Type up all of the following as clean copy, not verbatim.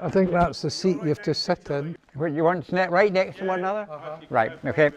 I think that's the seat you have to sit in. What, you want right next to one another? Right, okay.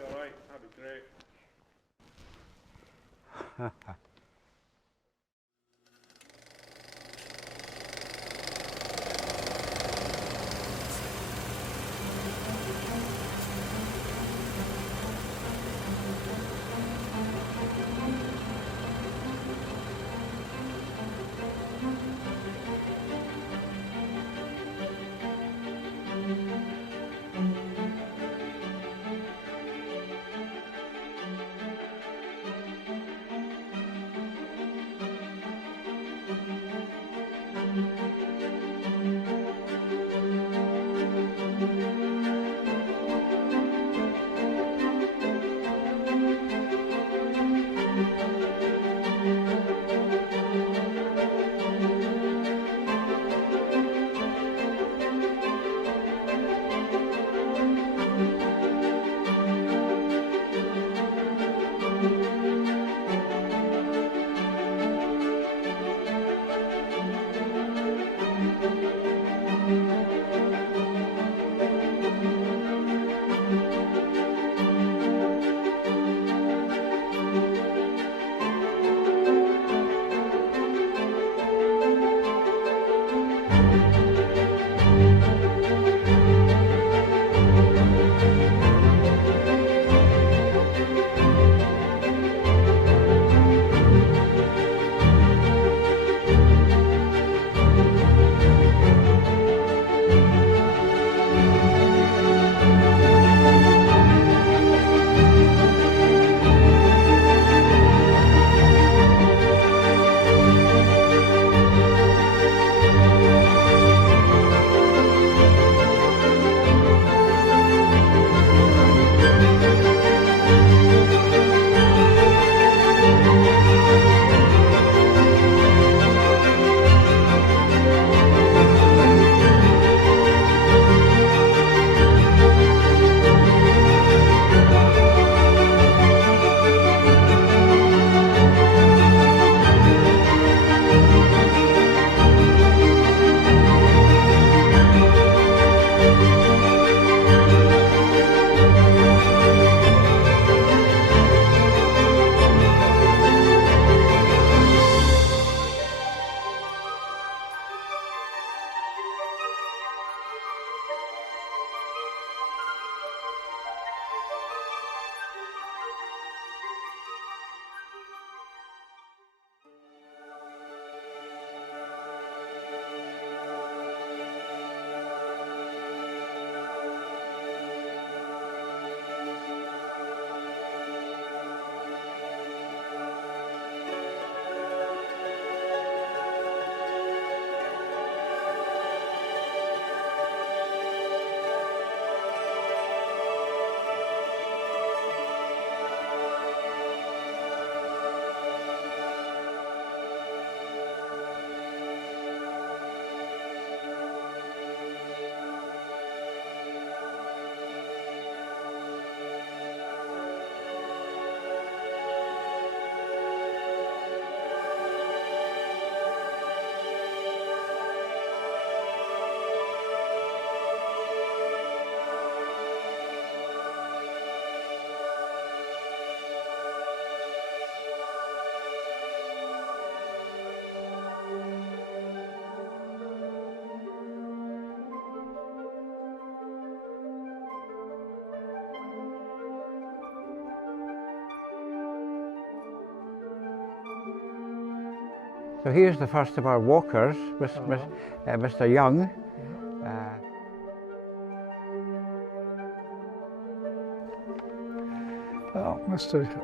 So here's the first of our walkers, Mr. Young.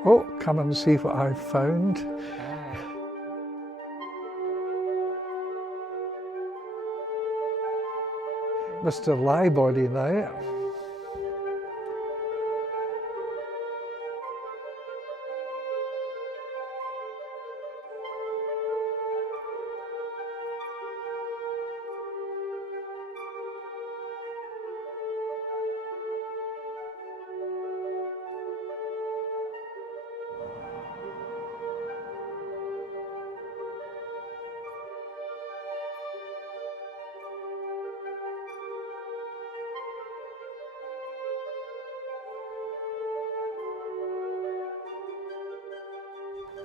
Oh, come and see what I've found. Mr. Liebody now.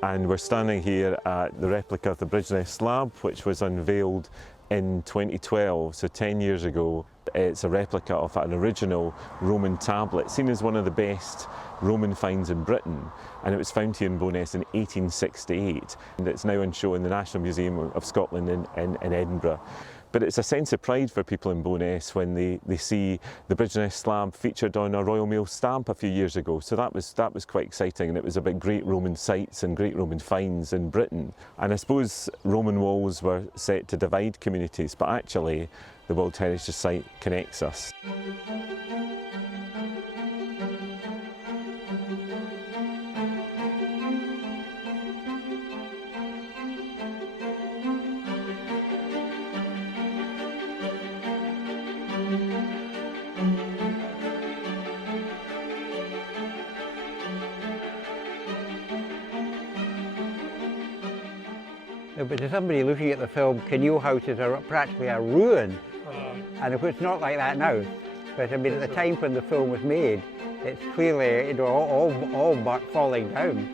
And we're standing here at the replica of the Bridgeness slab, which was unveiled in 2012, so 10 years ago. It's a replica of an original Roman tablet, seen as one of the best Roman finds in Britain, and it was found here in Bo'ness in 1868, and it's now on show in the National Museum of Scotland in Edinburgh. But it's a sense of pride for people in Bo'ness when they see the Bridgeness slab featured on a Royal Mail stamp a few years ago. So that was quite exciting, and it was about great Roman sites and great Roman finds in Britain. And I suppose Roman walls were set to divide communities, but actually the World Heritage Site connects us. But to somebody looking at the film, Kinneil House is practically a ruin. And of course it's not like that now. But I mean, at the time when the film was made, it's clearly, you know, all but falling down.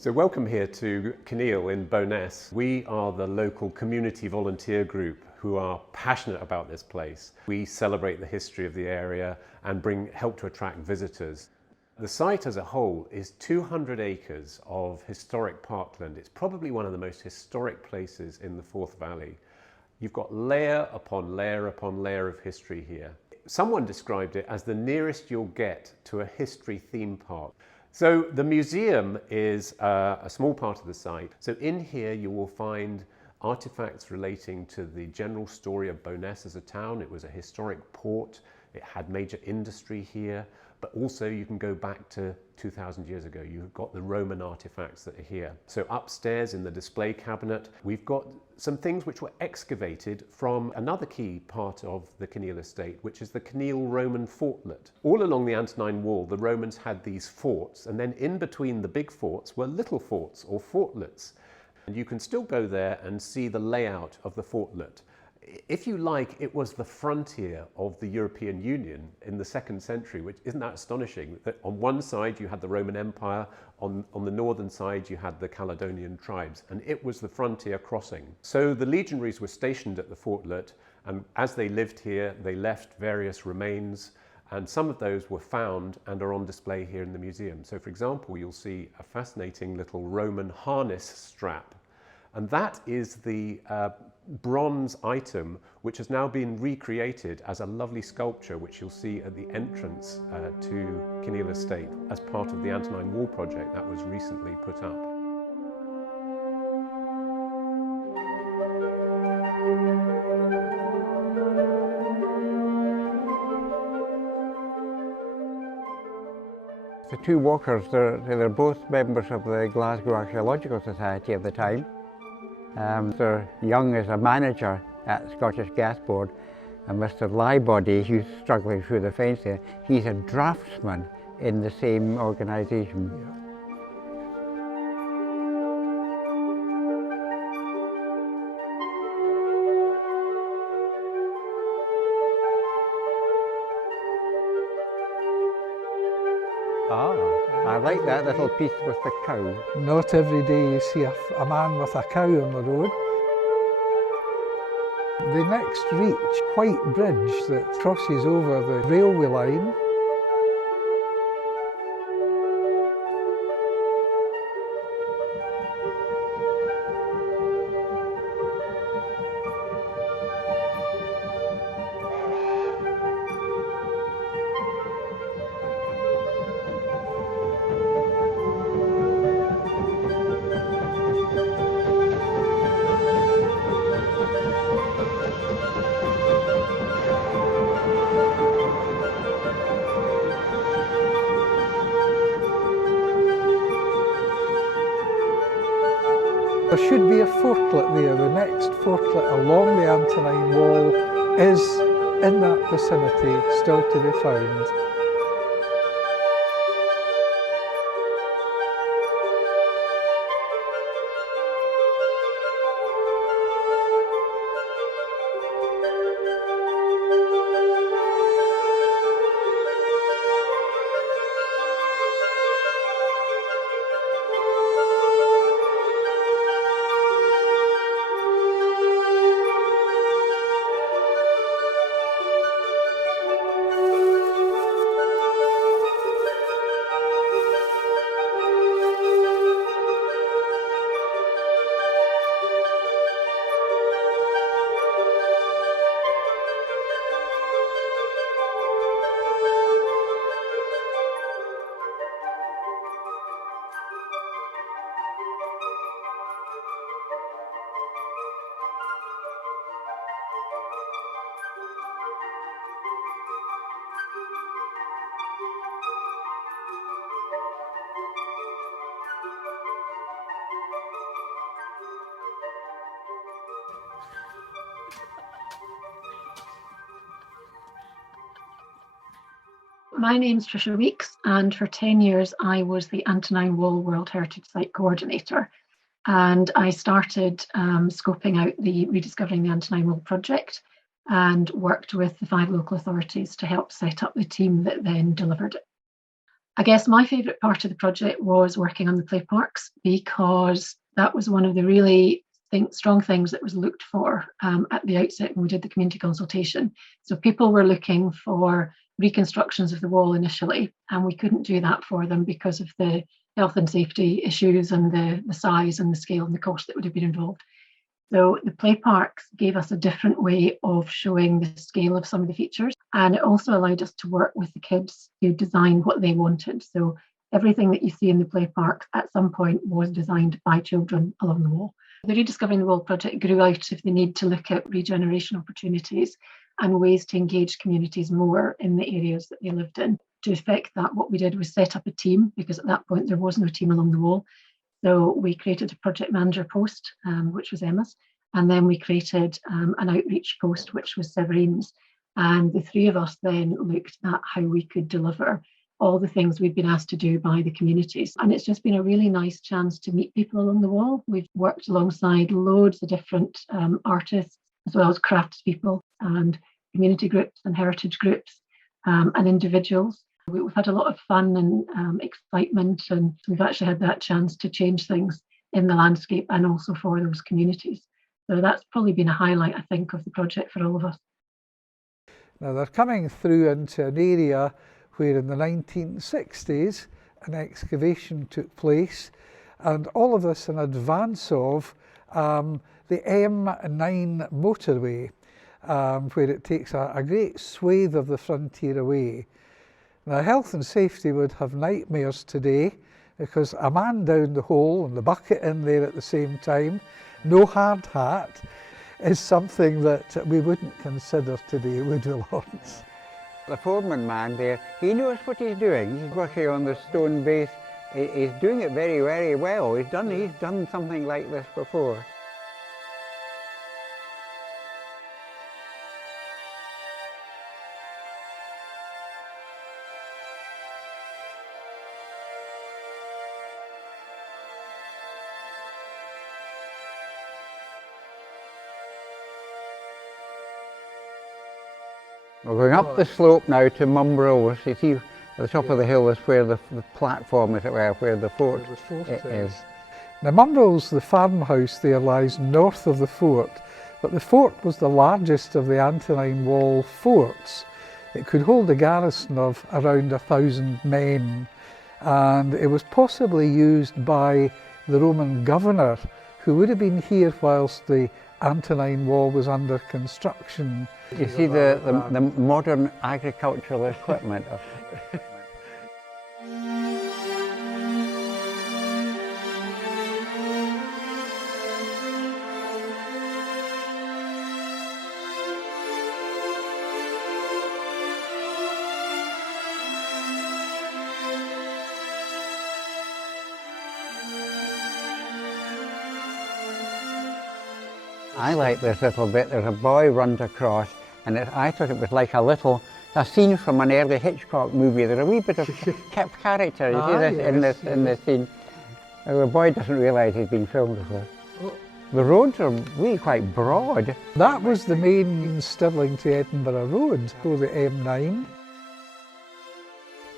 So welcome here to Kinneil in Bo'ness. We are the local community volunteer group who are passionate about this place. We celebrate the history of the area and help to attract visitors. The site as a whole is 200 acres of historic parkland. It's probably one of the most historic places in the Forth Valley. You've got layer upon layer upon layer of history here. Someone described it as the nearest you'll get to a history theme park. So the museum is a small part of the site. So in here you will find artifacts relating to the general story of Bo'ness as a town. It was a historic port. It had major industry here, but also you can go back to 2,000 years ago. You've got the Roman artifacts that are here. So upstairs in the display cabinet, we've got some things which were excavated from another key part of the Kinneil estate, which is the Kinneil Roman fortlet. All along the Antonine Wall, the Romans had these forts, and then in between the big forts were little forts or fortlets. And you can still go there and see the layout of the fortlet. If you like, it was the frontier of the European Union in the 2nd century, which isn't that astonishing? That on one side you had the Roman Empire, on the northern side you had the Caledonian tribes, and it was the frontier crossing. So the legionaries were stationed at the fortlet, and as they lived here, they left various remains, and some of those were found and are on display here in the museum. So for example, you'll see a fascinating little Roman harness strap, and that is the bronze item which has now been recreated as a lovely sculpture which you'll see at the entrance to Kinneil Estate as part of the Antonine Wall project that was recently put up. The two walkers, they're both members of the Glasgow Archaeological Society of the time. Mr. Young is a manager at Scottish Gas Board, and Mr. Liebody, who's struggling through the fence there, he's a draftsman in the same organisation. Yeah. I like that little piece with the cow. Not every day you see a man with a cow on the road. The next reach, white bridge that crosses over the railway line. There should be a fortlet there. The next fortlet along the Antonine Wall is in that vicinity, still to be found. My name's Tricia Weeks, and for 10 years I was the Antonine Wall World Heritage Site Coordinator. And I started scoping out the Rediscovering the Antonine Wall project and worked with the 5 local authorities to help set up the team that then delivered it. I guess my favourite part of the project was working on the play parks, because that was one of the really strong things that was looked for at the outset when we did the community consultation. So people were looking for reconstructions of the wall initially, and we couldn't do that for them because of the health and safety issues and the size and the scale and the cost that would have been involved. So the play parks gave us a different way of showing the scale of some of the features, and it also allowed us to work with the kids to design what they wanted. So everything that you see in the play park at some point was designed by children along the wall. The Rediscovering the Wall project grew out of the need to look at regeneration opportunities and ways to engage communities more in the areas that they lived in. To effect that, what we did was set up a team, because at that point there was no team along the wall. So we created a project manager post, which was Emma's, and then we created an outreach post, which was Severine's. And the 3 of us then looked at how we could deliver all the things we'd been asked to do by the communities. And it's just been a really nice chance to meet people along the wall. We've worked alongside loads of different artists, as well as craftspeople and community groups and heritage groups and individuals. We've had a lot of fun and excitement, and we've actually had that chance to change things in the landscape and also for those communities. So that's probably been a highlight, I think, of the project for all of us. Now they're coming through into an area where in the 1960s an excavation took place, and all of this in advance of the M9 motorway, where it takes a great swathe of the frontier away. Now, health and safety would have nightmares today, because a man down the hole and the bucket in there at the same time, no hard hat, is something that we wouldn't consider today, would we, Lawrence? The foreman man there, he knows what he's doing. He's working on the stone base. He's doing it very, very well. He's done something like this before. We're going up the slope now to Mumbrose. You see, at the top of the hill is where the platform, as it were, where the fort is. Now, Mumbrose, the farmhouse there, lies north of the fort, but the fort was the largest of the Antonine Wall forts. It could hold a garrison of around 1,000 men, and it was possibly used by the Roman governor, who would have been here whilst the Antonine Wall was under construction. You see the modern agricultural equipment. I like this little bit. There's a boy runs across, and I thought it was like a scene from an early Hitchcock movie. There's a wee bit of kept character. You see this in this scene. The boy doesn't realise he's being filmed as well. The roads are really quite broad. That was the main Stirling to Edinburgh road, for the M9.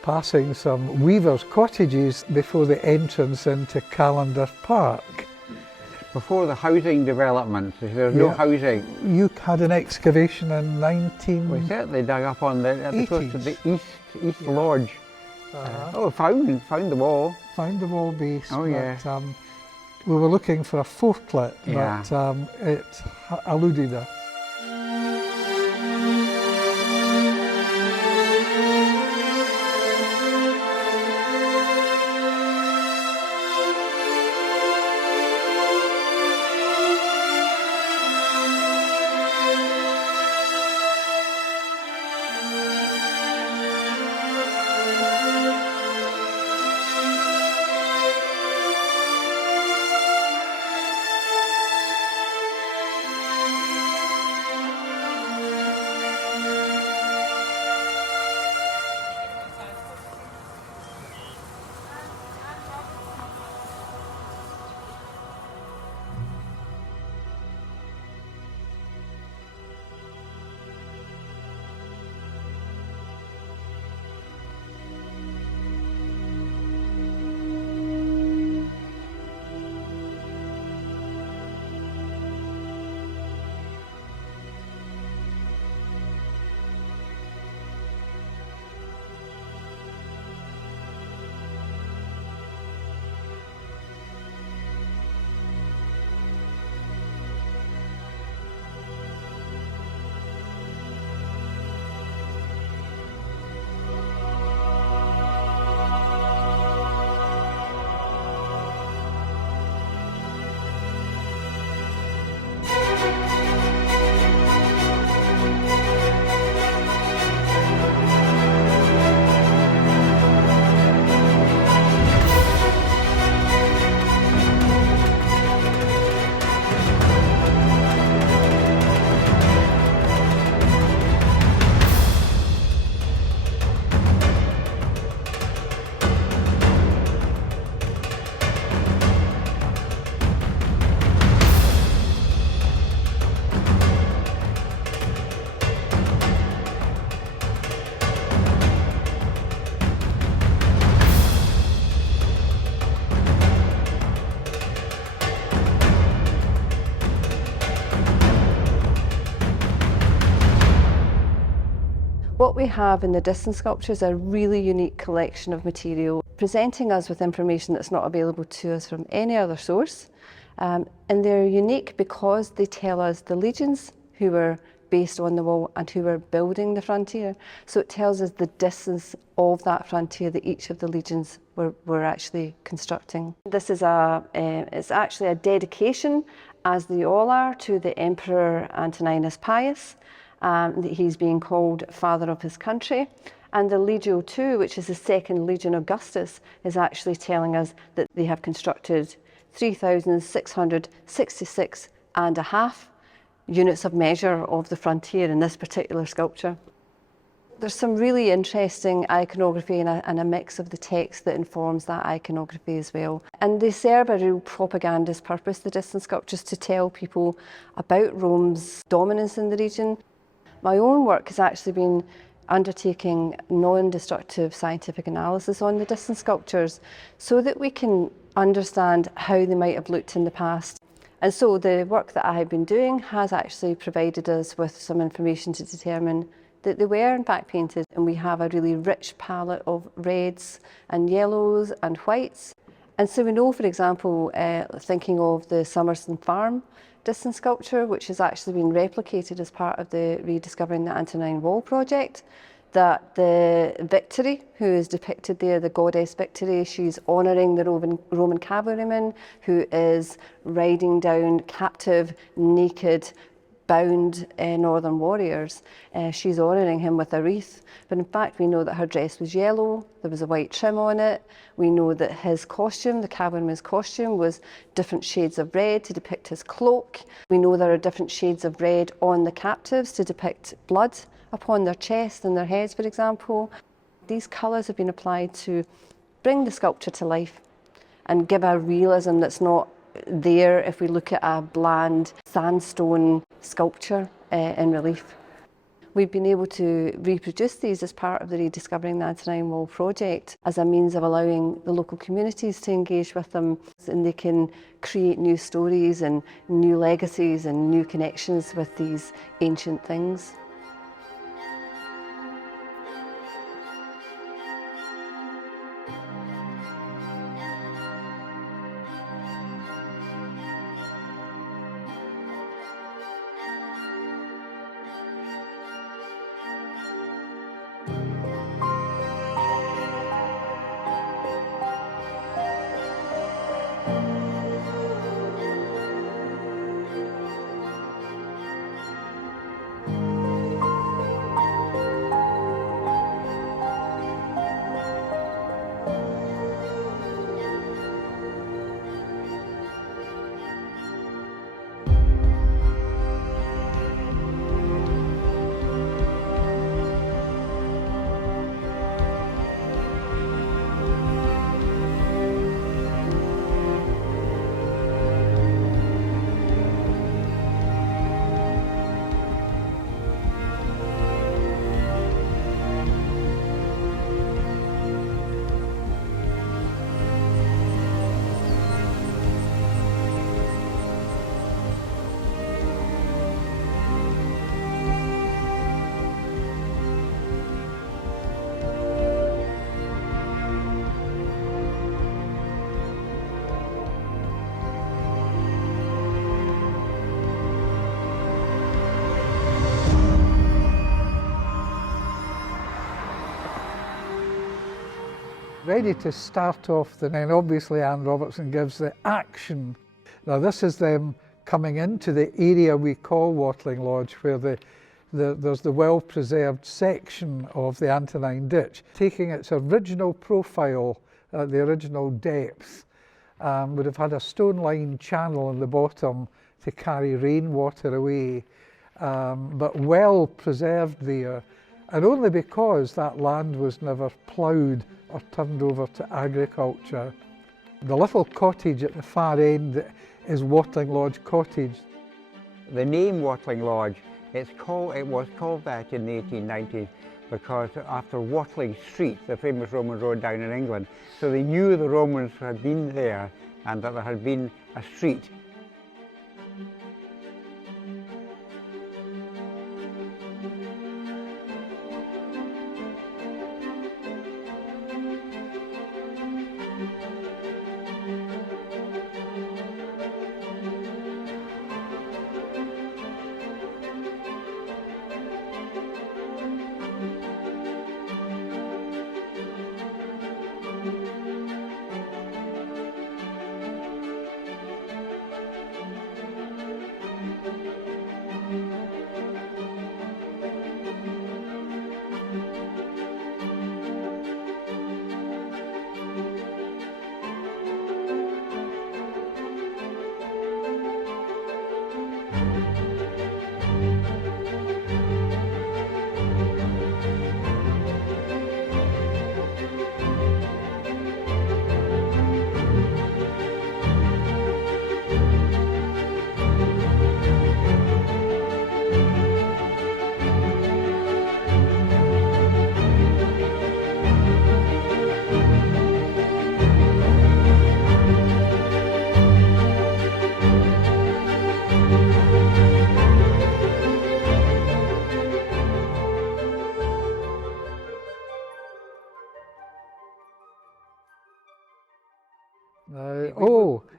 Passing some weavers' cottages before the entrance into Callander Park. Before the housing developments, there's no housing. You had an excavation in We certainly dug up on the close to the East Lodge. Found the wall. Found the wall base. Oh, yeah. But, we were looking for a forklet, but it eluded us. What we have in the distance sculpture is a really unique collection of material, presenting us with information that's not available to us from any other source. And they're unique because they tell us the legions who were based on the wall and who were building the frontier. So it tells us the distance of that frontier that each of the legions were actually constructing. This is it's actually a dedication, as they all are, to the Emperor Antoninus Pius. He's being called Father of his country. And the Legio II, which is the second Legion Augustus, is actually telling us that they have constructed 3,666.5 units of measure of the frontier in this particular sculpture. There's some really interesting iconography and a mix of the text that informs that iconography as well. And they serve a real propagandist purpose, the distance sculptures, to tell people about Rome's dominance in the region. My own work has actually been undertaking non-destructive scientific analysis on the distance sculptures so that we can understand how they might have looked in the past. And so the work that I have been doing has actually provided us with some information to determine that they were in fact painted, and we have a really rich palette of reds and yellows and whites. And so we know, for example, thinking of the Somerson Farm distance sculpture, which has actually been replicated as part of the Rediscovering the Antonine Wall project, that the Victory, who is depicted there, the goddess Victory, she's honouring the Roman cavalryman who is riding down captive, naked, bound northern warriors, she's honouring him with a wreath. But in fact, we know that her dress was yellow, there was a white trim on it. We know that his costume, the cavalryman's costume, was different shades of red to depict his cloak. We know there are different shades of red on the captives to depict blood upon their chest and their heads, for example. These colours have been applied to bring the sculpture to life and give a realism that's not there if we look at a bland sandstone sculpture in relief. We've been able to reproduce these as part of the Rediscovering the Antonine Wall project as a means of allowing the local communities to engage with them, and they can create new stories and new legacies and new connections with these ancient things. Ready to start off, then obviously Anne Robertson gives the action. Now this is them coming into the area we call Watling Lodge, where there's the well-preserved section of the Antonine ditch, taking its original profile at the original depth. Would have had a stone-lined channel in the bottom to carry rainwater away, but well preserved there, and only because that land was never ploughed or turned over to agriculture. The little cottage at the far end is Watling Lodge Cottage. The name Watling Lodge, it was called that in the 1890s because after Watling Street, the famous Roman road down in England, so they knew the Romans had been there and that there had been a street.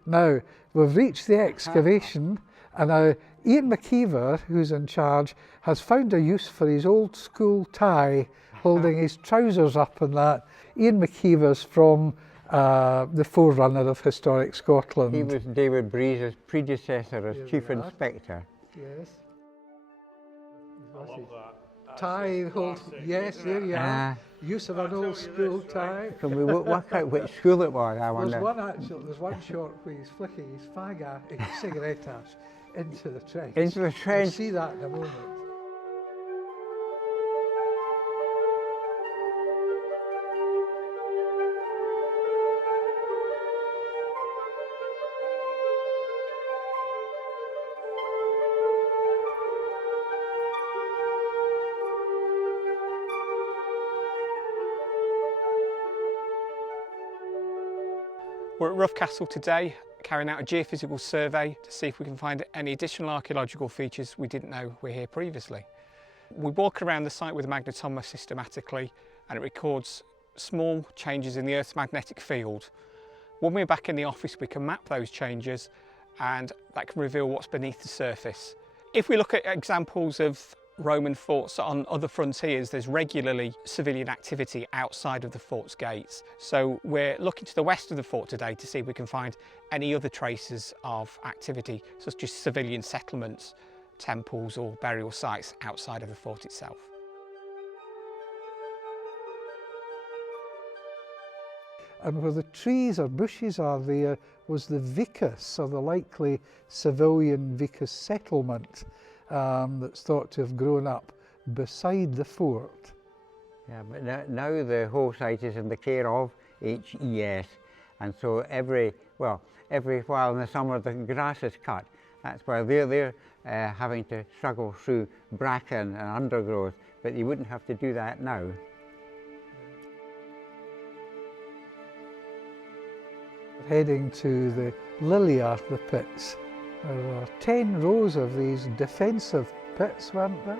Now we've reached the excavation, and now Ian McKeever, who's in charge, has found a use for his old school tie, holding his trousers up and that. Ian McKeever's from the forerunner of Historic Scotland. He was David Breeze's predecessor as Chief Inspector. Yes. what's it? that. Tie, hold, yes, there you are. Use of an old school tie. Can we work out which school it was, I wonder? There's one shot where he's flicking his fag his cigarette ash into the trench. Into the trench? You'll see that in a moment. We're at Rough Castle today, carrying out a geophysical survey to see if we can find any additional archaeological features we didn't know were here previously. We walk around the site with a magnetometer systematically, and it records small changes in the Earth's magnetic field. When we're back in the office, we can map those changes, and that can reveal what's beneath the surface. If we look at examples of Roman forts on other frontiers, there's regularly civilian activity outside of the fort's gates. So we're looking to the west of the fort today to see if we can find any other traces of activity, such as civilian settlements, temples or burial sites outside of the fort itself. And where the trees or bushes are there was the vicus, or the likely civilian vicus settlement. That's thought to have grown up beside the fort. Yeah, but now the whole site is in the care of HES, and so every while in the summer the grass is cut. That's why they're having to struggle through bracken and undergrowth, but you wouldn't have to do that now. Heading to the Lilia, the pits. There are 10 rows of these defensive pits, weren't there?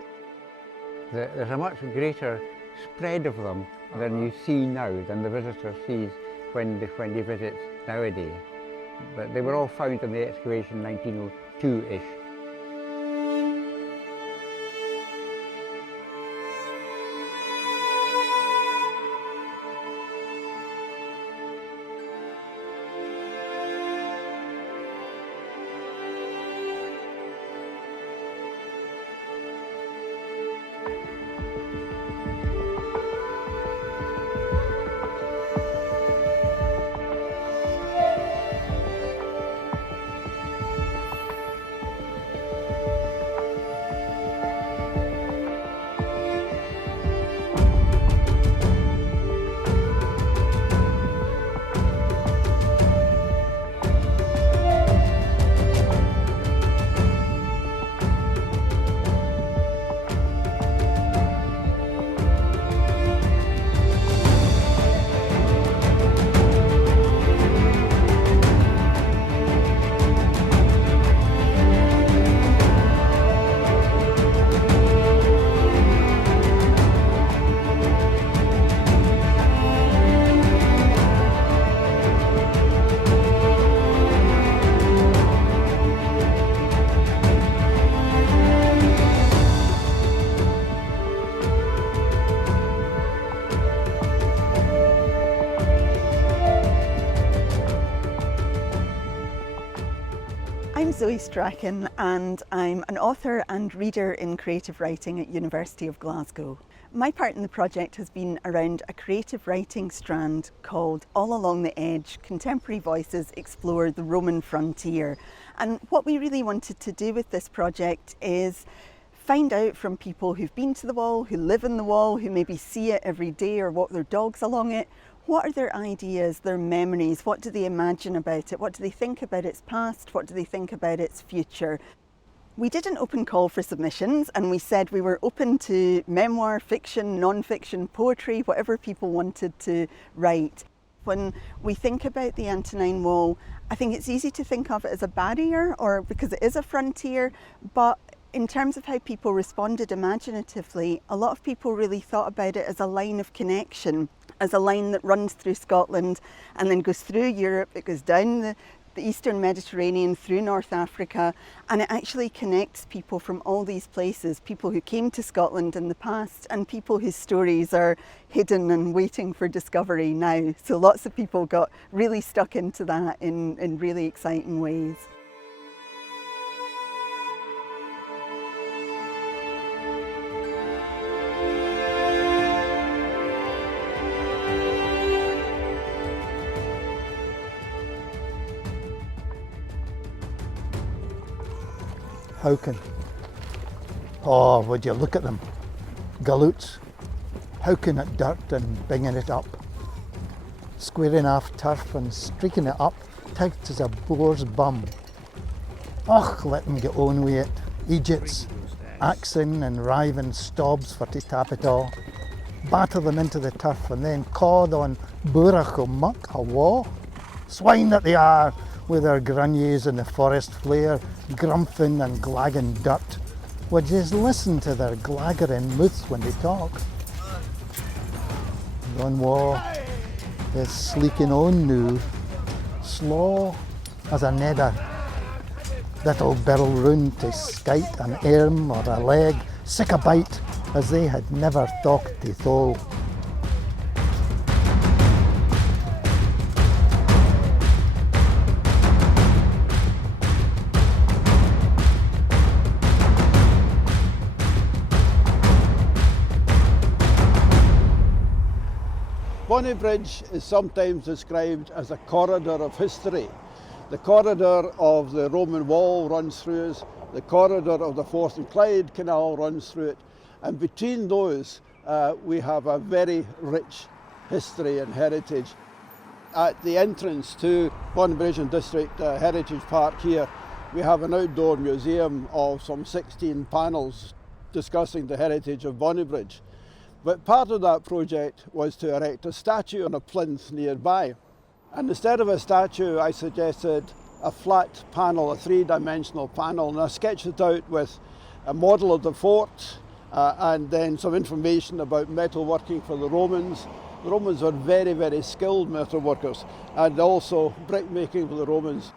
There's a much greater spread of them than you see now, than the visitor sees when he visits nowadays. But they were all found in the excavation 1902-ish. I'm Zoe Strachan and I'm an author and reader in creative writing at University of Glasgow. My part in the project has been around a creative writing strand called All Along the Edge, Contemporary Voices Explore the Roman Frontier. And what we really wanted to do with this project is find out from people who've been to the wall, who live in the wall, who maybe see it every day or walk their dogs along it. What are their ideas, their memories? What do they imagine about it? What do they think about its past? What do they think about its future? We did an open call for submissions and we said we were open to memoir, fiction, non-fiction, poetry, whatever people wanted to write. When we think about the Antonine Wall, I think it's easy to think of it as a barrier or because it is a frontier, but in terms of how people responded imaginatively, a lot of people really thought about it as a line of connection, as a line that runs through Scotland and then goes through Europe, it goes down the Eastern Mediterranean, through North Africa, and it actually connects people from all these places, people who came to Scotland in the past and people whose stories are hidden and waiting for discovery now. So lots of people got really stuck into that in really exciting ways. Howkin. Oh, would you look at them? Galoots, howking at dirt and binging it up. Squaring off turf and streaking it up tight as a boar's bum. Och, let them get on with it. Egypts, axing and riving stobs for to tap it all. Batter them into the turf and then cawed on boorach o muck a waw. Swine that they are, with their grunnies in the forest flare, grumphin and glagging dirt. Would you just listen to their glaggering mouths when they talk? Yon waw is sleeking on noo, slaw as a nedder. That'll birrel round to skite an arm or a leg, sick a bite as they had never thought to thole. Bonnybridge is sometimes described as a corridor of history. The corridor of the Roman wall runs through us, the corridor of the Forth and Clyde Canal runs through it, and between those we have a very rich history and heritage. At the entrance to Bonnybridge and District Heritage Park here, we have an outdoor museum of some 16 panels discussing the heritage of Bonnybridge. But part of that project was to erect a statue on a plinth nearby. And instead of a statue, I suggested a flat panel, a three-dimensional panel, and I sketched it out with a model of the fort and then some information about metalworking for the Romans. The Romans were very, very skilled metalworkers, and also brickmaking for the Romans.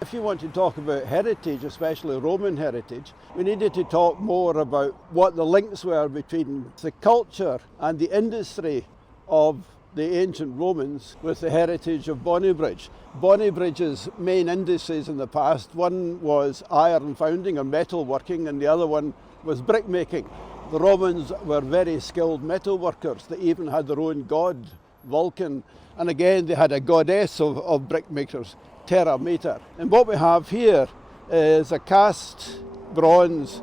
If you want to talk about heritage, especially Roman heritage, we needed to talk more about what the links were between the culture and the industry of the ancient Romans with the heritage of Bonnybridge. Bonnybridge's main industries in the past, one was iron founding or metal working, and the other one was brickmaking. The Romans were very skilled metal workers. They even had their own god, Vulcan, and again they had a goddess of brickmakers, Terra Mater. And what we have here is a cast bronze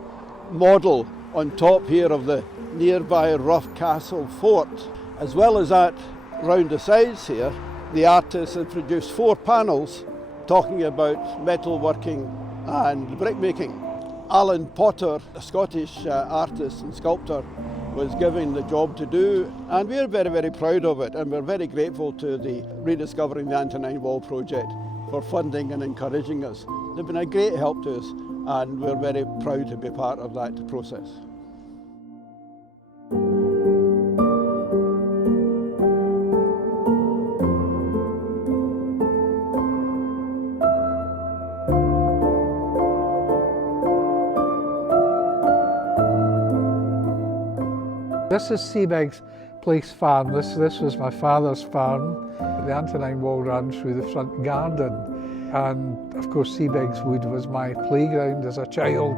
model on top here of the nearby Rough Castle fort. As well as that, round the sides here, the artist has produced 4 panels talking about metalworking and brickmaking. Alan Potter, a Scottish artist and sculptor, was given the job to do, and we're very, very proud of it, and we're very grateful to the Rediscovering the Antonine Wall project for funding and encouraging us. They've been a great help to us, and we're very proud to be part of that process. This is Seabeg's Place Farm. This was my father's farm. The Antonine Wall ran through the front garden, and of course Seabeg's Wood was my playground as a child,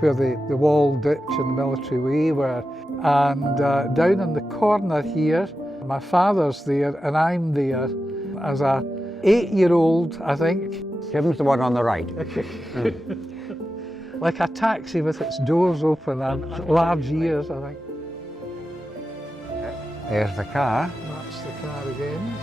where the wall ditch and the military way were. And down in the corner here, my father's there and I'm there as a 8-year-old, I think. Kevin's the one on the right. Like a taxi with its doors open and large ears, I think. There's the car. That's the car again.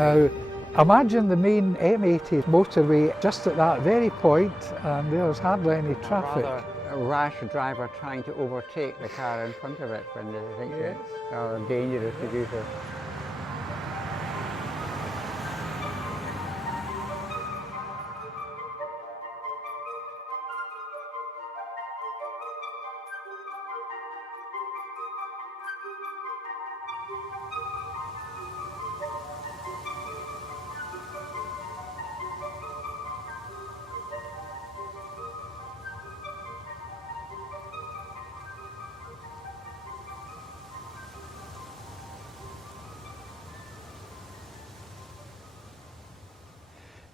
Now, imagine the main M80 motorway just at that very point, and there's hardly any traffic. A rash driver trying to overtake the car in front of it when they think it's dangerous to do so.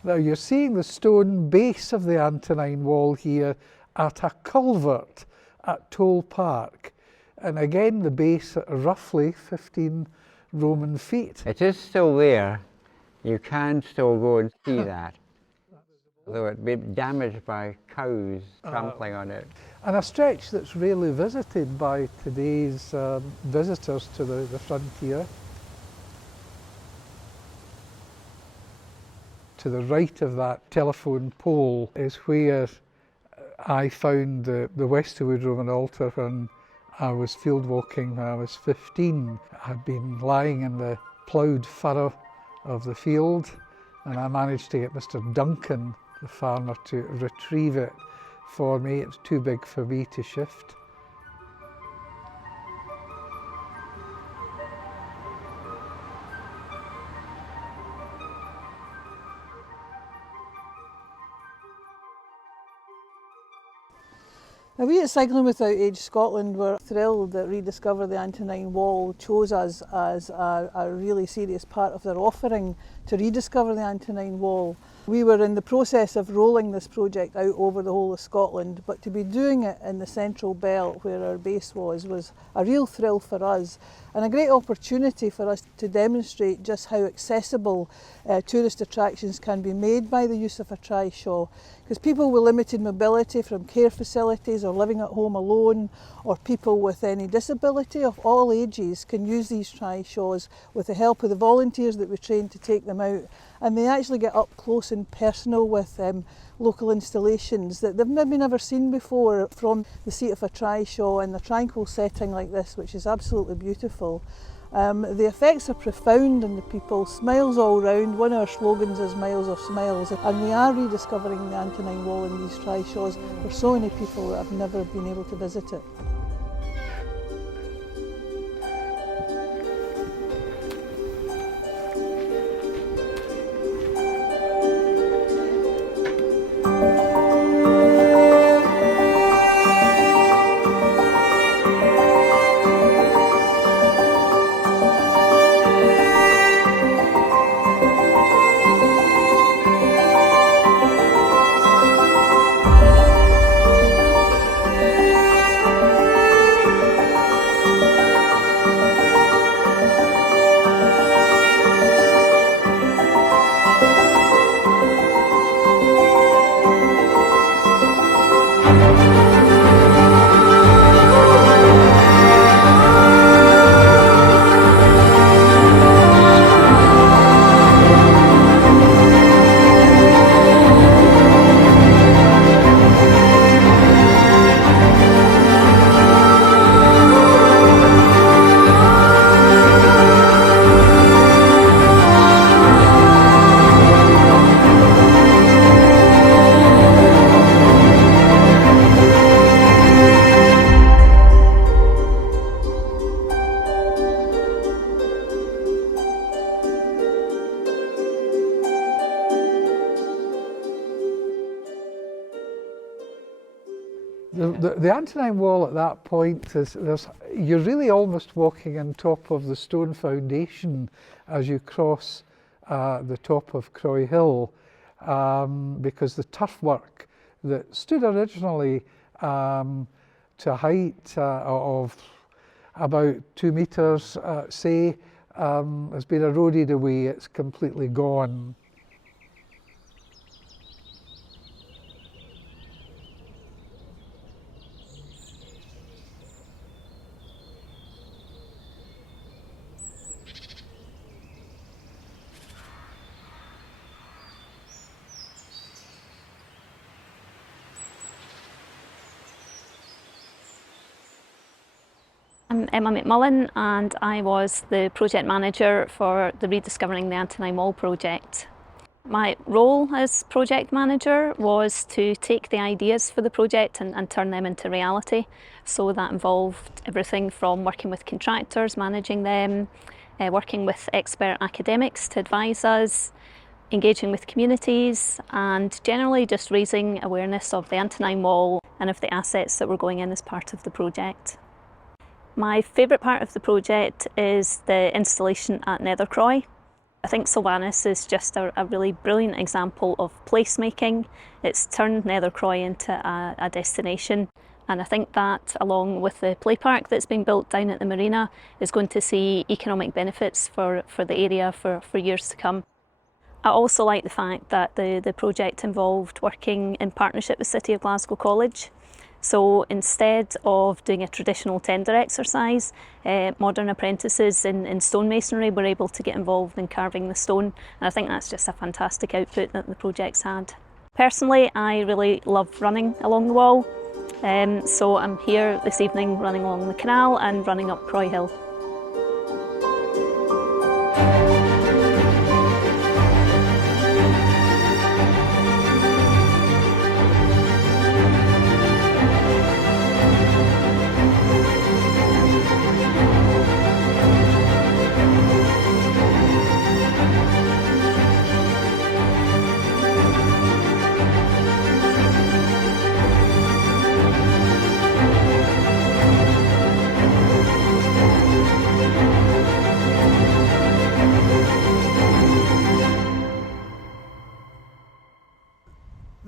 Now you're seeing the stone base of the Antonine Wall here at a culvert at Toll Park. And again, the base at roughly 15 Roman feet. It is still there. You can still go and see that, though it's been damaged by cows trampling on it. And a stretch that's rarely visited by today's visitors to the frontier. To the right of that telephone pole is where I found the Westerwood Roman altar when I was field walking when I was 15. I'd been lying in the ploughed furrow of the field, and I managed to get Mr. Duncan, the farmer, to retrieve it for me. It was too big for me to shift. Now, we at Cycling Without Age Scotland were thrilled that Rediscover the Antonine Wall chose us as a really serious part of their offering to rediscover the Antonine Wall. We were in the process of rolling this project out over the whole of Scotland, but to be doing it in the central belt where our base was a real thrill for us and a great opportunity for us to demonstrate just how accessible tourist attractions can be made by the use of a trishaw. Because people with limited mobility from care facilities or living at home alone, or people with any disability of all ages can use these trishaws with the help of the volunteers that we train to take them out, and they actually get up close and personal with local installations that they've maybe never seen before from the seat of a trishaw in a tranquil setting like this, which is absolutely beautiful. The effects are profound on the people, smiles all round. One of our slogans is Miles of Smiles, and we are rediscovering the Antonine Wall in these trishaws for so many people that have never been able to visit it. The Antonine Wall at that point you're really almost walking on top of the stone foundation as you cross the top of Croy Hill, because the turf work that stood originally to a height of about 2 metres, has been eroded away. It's completely gone. I'm Emma McMullen and I was the project manager for the Rediscovering the Antonine Wall project. My role as project manager was to take the ideas for the project and turn them into reality. So that involved everything from working with contractors, managing them, working with expert academics to advise us, engaging with communities, and generally just raising awareness of the Antonine Wall and of the assets that were going in as part of the project. My favourite part of the project is the installation at Nethercroy. I think Sylvanus is just a really brilliant example of placemaking. It's turned Nethercroy into a destination, and I think that, along with the play park that's been built down at the marina, is going to see economic benefits for the area for years to come. I also like the fact that the project involved working in partnership with City of Glasgow College. So instead of doing a traditional tender exercise, modern apprentices in stonemasonry were able to get involved in carving the stone, and I think that's just a fantastic output that the project's had. Personally, I really love running along the wall, so I'm here this evening running along the canal and running up Croy Hill.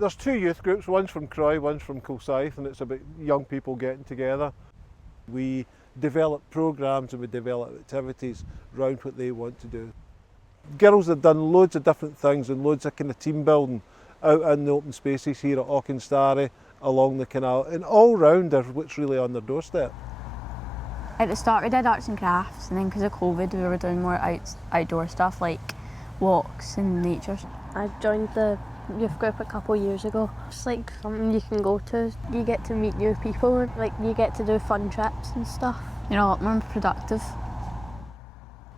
There's two youth groups, one's from Croy, one's from Kilsyth, and it's about young people getting together. We develop programmes and we develop activities around what they want to do. Girls have done loads of different things and loads of kind of team building out in the open spaces here at Auchenstary, along the canal, and all round are what's really on their doorstep. At the start we did arts and crafts, and then because of COVID we were doing more outdoor stuff like walks and nature. I joined the youth group a couple of years ago. It's like something you can go to. You get to meet new people, like you get to do fun trips and stuff. You're a lot more productive.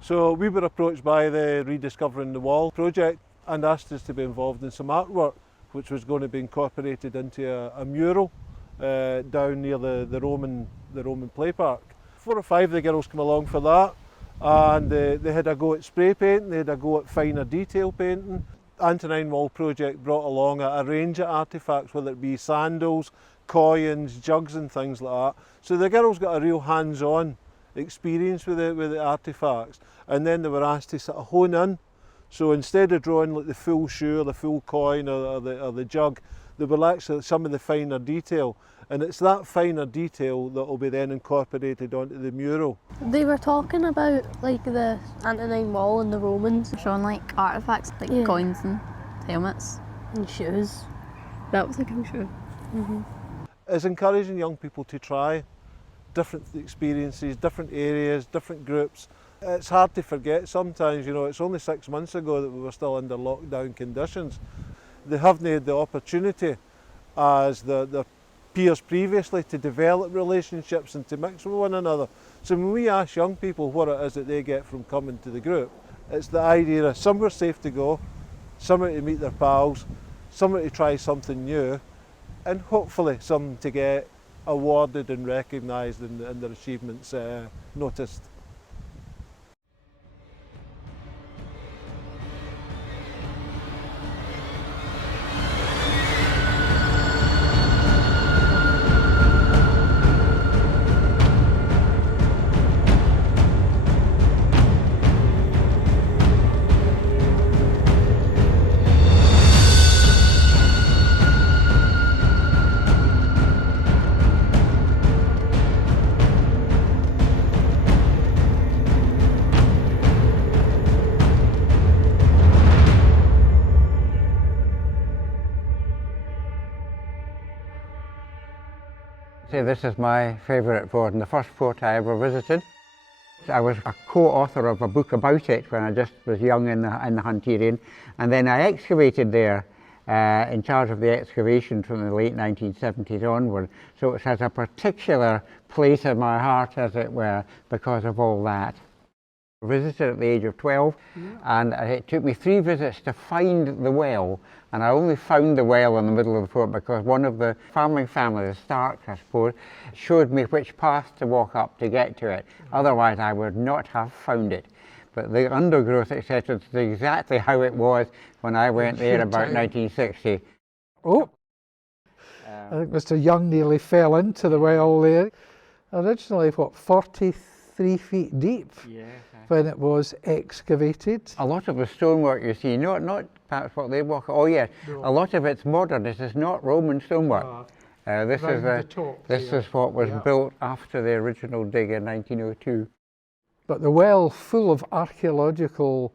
So we were approached by the Rediscovering the Wall project and asked us to be involved in some artwork which was going to be incorporated into a mural down near the Roman play park. 4 or 5 of the girls come along for that, and they had a go at spray painting, they had a go at finer detail painting. Antonine Wall project brought along a range of artefacts, whether it be sandals, coins, jugs and things like that. So the girls got a real hands-on experience with the artefacts, and then they were asked to sort of hone in. So instead of drawing like the full shoe or the full coin or the jug, they will actually some of the finer detail, and it's that finer detail that will be then incorporated onto the mural. They were talking about like the Antonine Wall and the Romans. Showing like artefacts, like coins and helmets. And shoes. That was a cool shoe. It's encouraging young people to try different experiences, different areas, different groups. It's hard to forget sometimes, you know, it's only 6 months ago that we were still under lockdown conditions. They haven't had the opportunity as their peers previously to develop relationships and to mix with one another. So when we ask young people what it is that they get from coming to the group, it's the idea of somewhere safe to go, somewhere to meet their pals, somewhere to try something new, and hopefully some to get awarded and recognised and their achievements noticed. This is my favourite fort and the first fort I ever visited. I was a co-author of a book about it when I just was young in the Hunterian, and then I excavated there in charge of the excavation from the late 1970s onward. So it has a particular place in my heart, as it were, because of all that. I visited at the age of 12, and it took me 3 visits to find the well, and I only found the well in the middle of the fort because one of the farming families, the Starks I suppose, showed me which path to walk up to get to it. Otherwise I would not have found it. But the undergrowth, etc., is exactly how it was when I went there about 1960. Oh, I think Mr. Young nearly fell into the well there. Originally, what, 43 feet deep? Yes. When it was excavated. A lot of the stonework you see, not perhaps what they walk, oh yes, no. A lot of it's modern. This is not Roman stonework. This is what was built after the original dig in 1902. But the well full of archaeological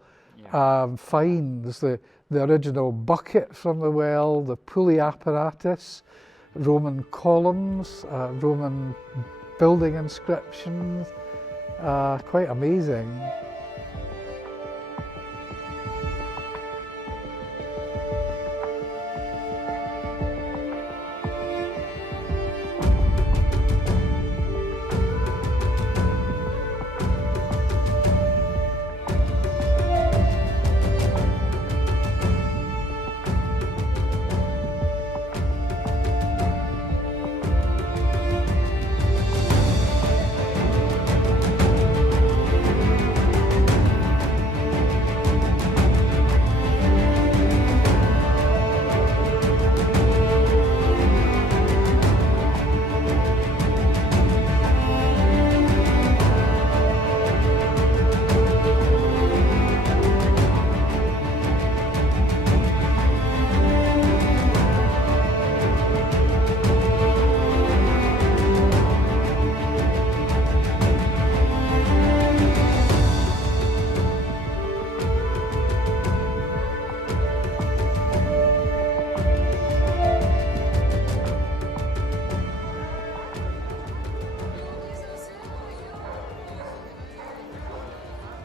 finds, the original bucket from the well, the pulley apparatus, Roman columns, Roman building inscriptions. Quite amazing.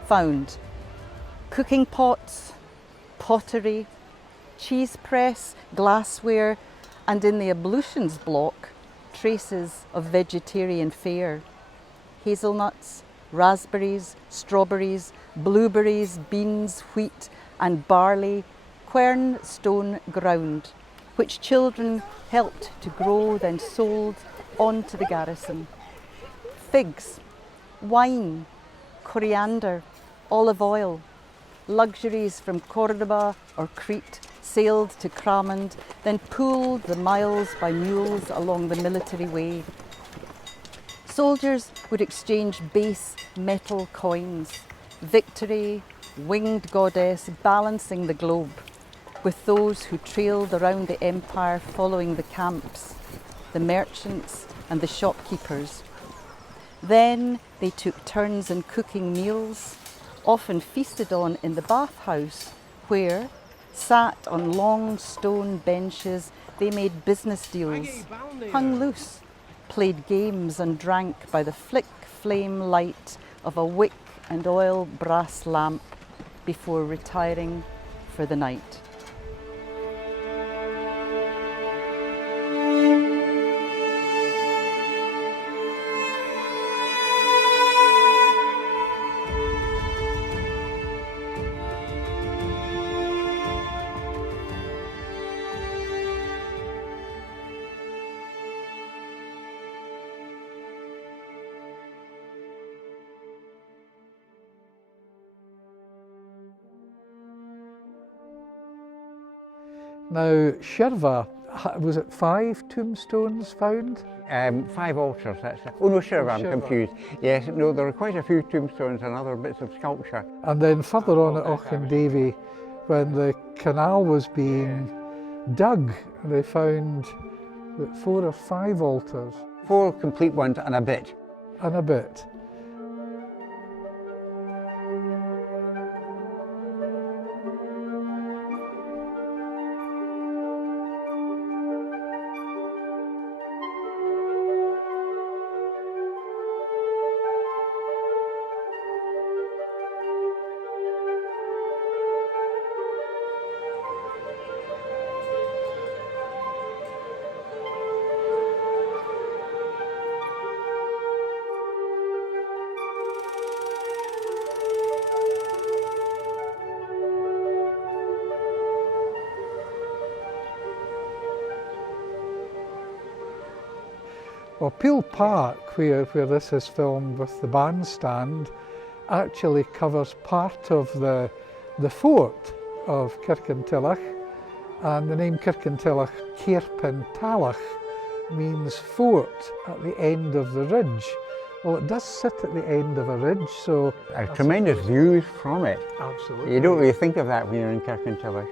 Found cooking pots, pottery, cheese press, glassware, and in the ablutions block, traces of vegetarian fare. Hazelnuts, raspberries, strawberries, blueberries, beans, wheat, and barley, quern stone ground, which children helped to grow, then sold on to the garrison. Figs, wine, coriander, olive oil, luxuries from Cordoba or Crete, sailed to Cramond, then pulled the miles by mules along the military way. Soldiers would exchange base metal coins, Victory, winged goddess balancing the globe, with those who trailed around the empire following the camps, the merchants and the shopkeepers. Then they took turns in cooking meals, often feasted on in the bathhouse, where, sat on long stone benches, they made business deals, hung loose, played games and drank by the flick flame light of a wick and oil brass lamp before retiring for the night. Now, Shirva, was it 5 tombstones found? 5 altars, that's it. Oh no, Shirva, I'm confused. Yes, no, there are quite a few tombstones and other bits of sculpture. And then further on at Auchendavy, when the canal was being dug, they found 4 or 5 altars. 4 complete ones and a bit. And a bit. Well, Peel Park, where this is filmed with the bandstand, actually covers part of the fort of Kirkintilloch, and the name Kirkintilloch, Cairpin Tallach, means fort at the end of the ridge. Well, it does sit at the end of a ridge, so... Tremendous views from it. Absolutely. You don't really think of that when you're in Kirkintilloch.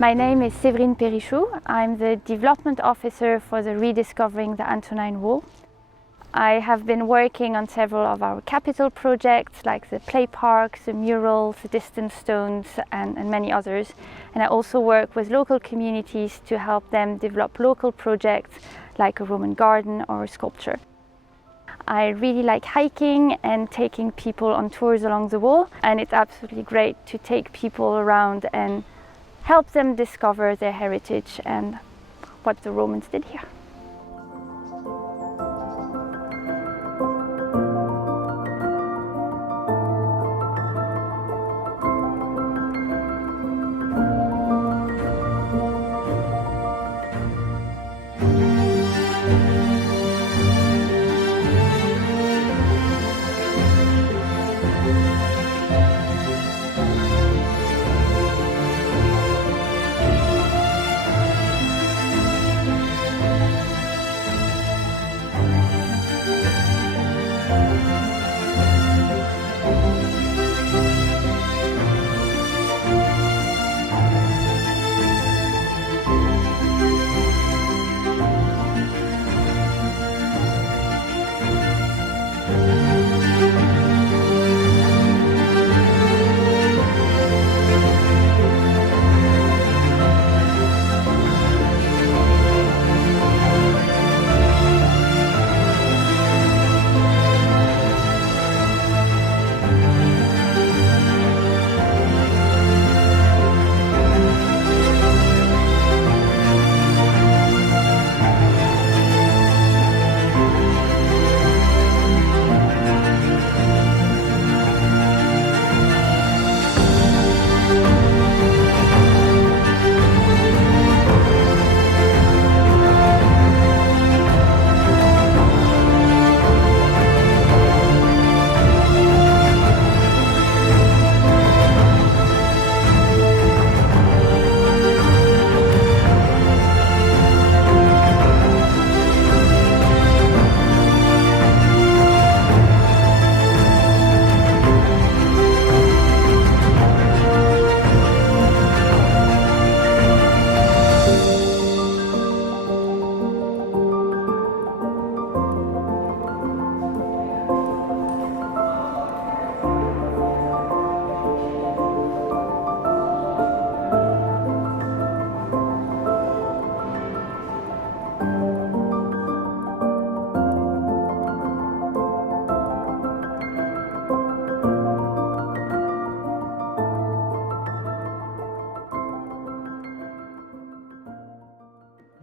My name is Séverine Perichou. I'm the Development Officer for the Rediscovering the Antonine Wall. I have been working on several of our capital projects like the play parks, the murals, the distant stones and many others. And I also work with local communities to help them develop local projects like a Roman garden or a sculpture. I really like hiking and taking people on tours along the wall, and it's absolutely great to take people around and help them discover their heritage and what the Romans did here.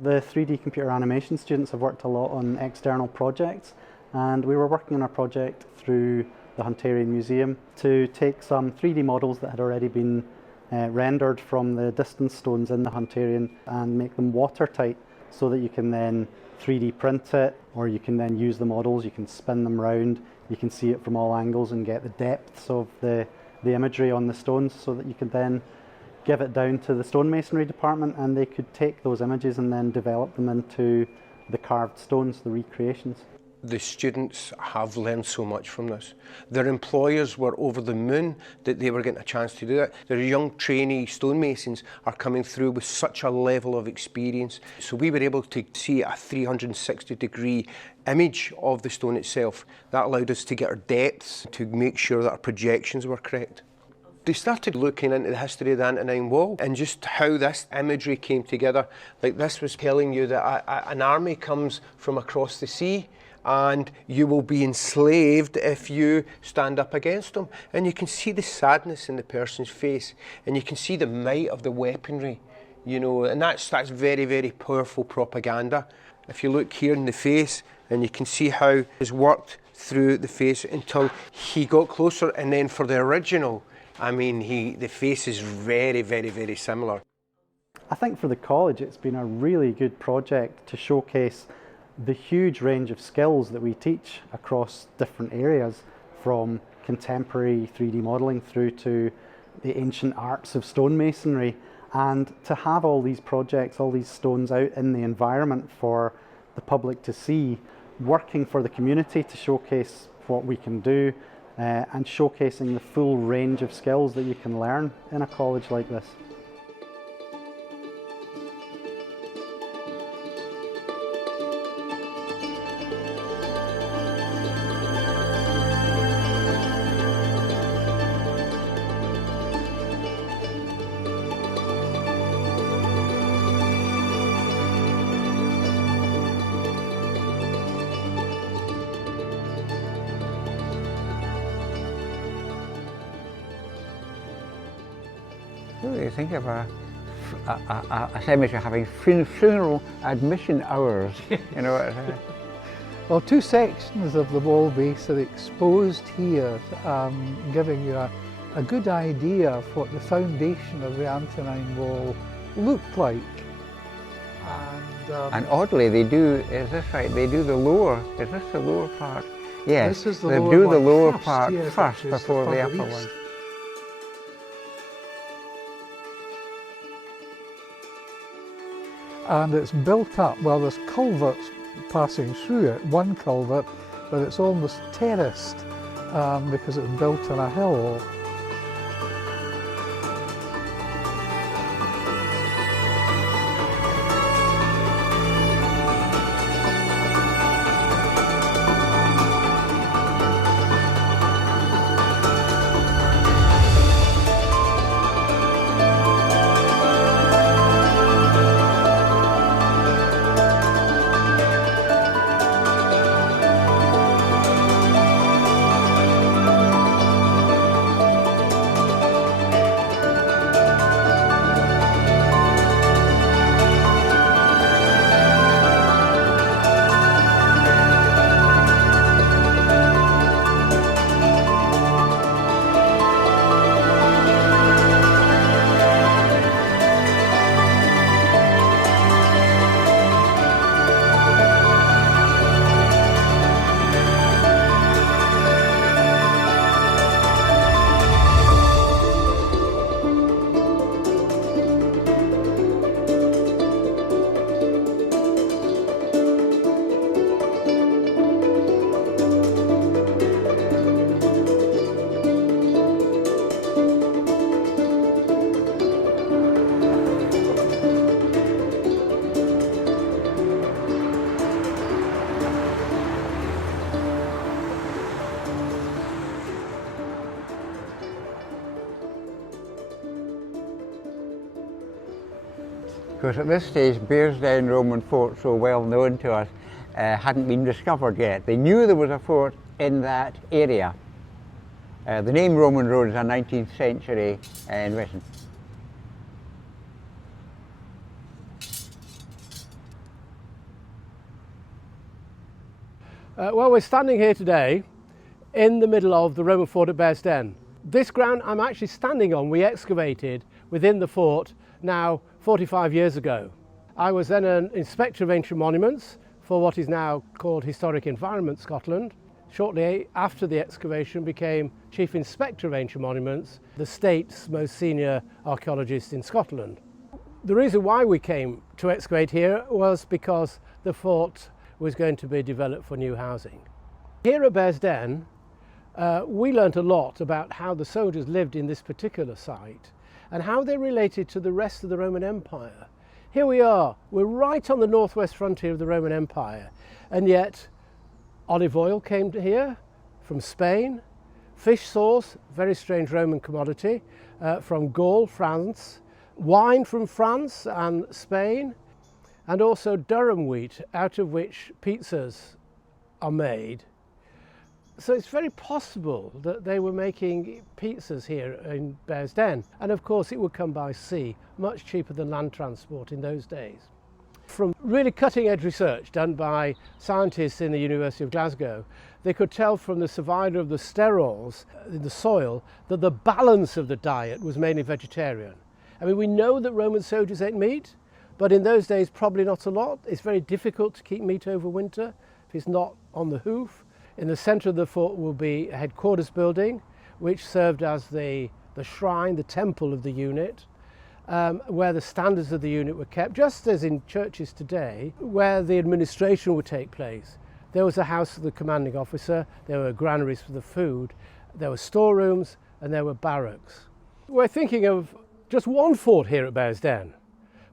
The 3D computer animation students have worked a lot on external projects, and we were working on a project through the Hunterian Museum to take some 3D models that had already been rendered from the distance stones in the Hunterian and make them watertight so that you can then 3D print it, or you can then use the models, you can spin them round, you can see it from all angles and get the depths of the imagery on the stones, so that you could then give it down to the stonemasonry department and they could take those images and then develop them into the carved stones, the recreations. The students have learned so much from this. Their employers were over the moon that they were getting a chance to do it. Their young trainee stonemasons are coming through with such a level of experience. So we were able to see a 360-degree image of the stone itself. That allowed us to get our depths, to make sure that our projections were correct. They started looking into the history of the Antonine Wall and just how this imagery came together. Like, this was telling you that an army comes from across the sea and you will be enslaved if you stand up against them. And you can see the sadness in the person's face, and you can see the might of the weaponry, you know, and that's very, very powerful propaganda. If you look here in the face, and you can see how it's worked through the face until he got closer, and then for the original, I mean, the face is very, very, very similar. I think for the college it's been a really good project to showcase the huge range of skills that we teach across different areas, from contemporary 3D modelling through to the ancient arts of stonemasonry, and to have all these projects, all these stones out in the environment for the public to see, working for the community to showcase what we can do, and showcasing the full range of skills that you can learn in a college like this. You think of a cemetery having funeral admission hours, you know. Well, two sections of the wall base are exposed here, giving you a good idea of what the foundation of the Antonine Wall looked like. And oddly, they do, is this right, they do the lower, is this the lower part? Yes, this is the they lower do one the lower first, part yes, first which is before the upper further one. east. And it's built up, well, there's culverts passing through it, one culvert, but it's almost terraced because it's built on a hill. Because at this stage, Bearsdown Roman fort, so well known to us, hadn't been discovered yet. They knew there was a fort in that area. The name Roman Road is a 19th century invention. Well, we're standing here today in the middle of the Roman fort at Bearsden. This ground I'm actually standing on, we excavated within the fort now 45 years ago. I was then an Inspector of Ancient Monuments for what is now called Historic Environment Scotland. Shortly after the excavation became Chief Inspector of Ancient Monuments, the state's most senior archaeologist in Scotland. The reason why we came to excavate here was because the fort was going to be developed for new housing. Here at Bearsden, we learnt a lot about how the soldiers lived in this particular site and how they related to the rest of the Roman Empire. Here we are, we're right on the northwest frontier of the Roman Empire, and yet olive oil came here from Spain, fish sauce, very strange Roman commodity, from Gaul, France, wine from France and Spain, and also durum wheat, out of which pizzas are made. So it's very possible that they were making pizzas here in Bearsden, and of course it would come by sea, much cheaper than land transport in those days. From really cutting-edge research done by scientists in the University of Glasgow, they could tell from the survival of the sterols in the soil that the balance of the diet was mainly vegetarian. I mean, we know that Roman soldiers ate meat, but in those days probably not a lot. It's very difficult to keep meat over winter if it's not on the hoof. In the centre of the fort will be a headquarters building, which served as the shrine, the temple of the unit, where the standards of the unit were kept, just as in churches today, where the administration would take place. There was a house for the commanding officer, there were granaries for the food, there were storerooms, and there were barracks. We're thinking of just one fort here at Bearsden,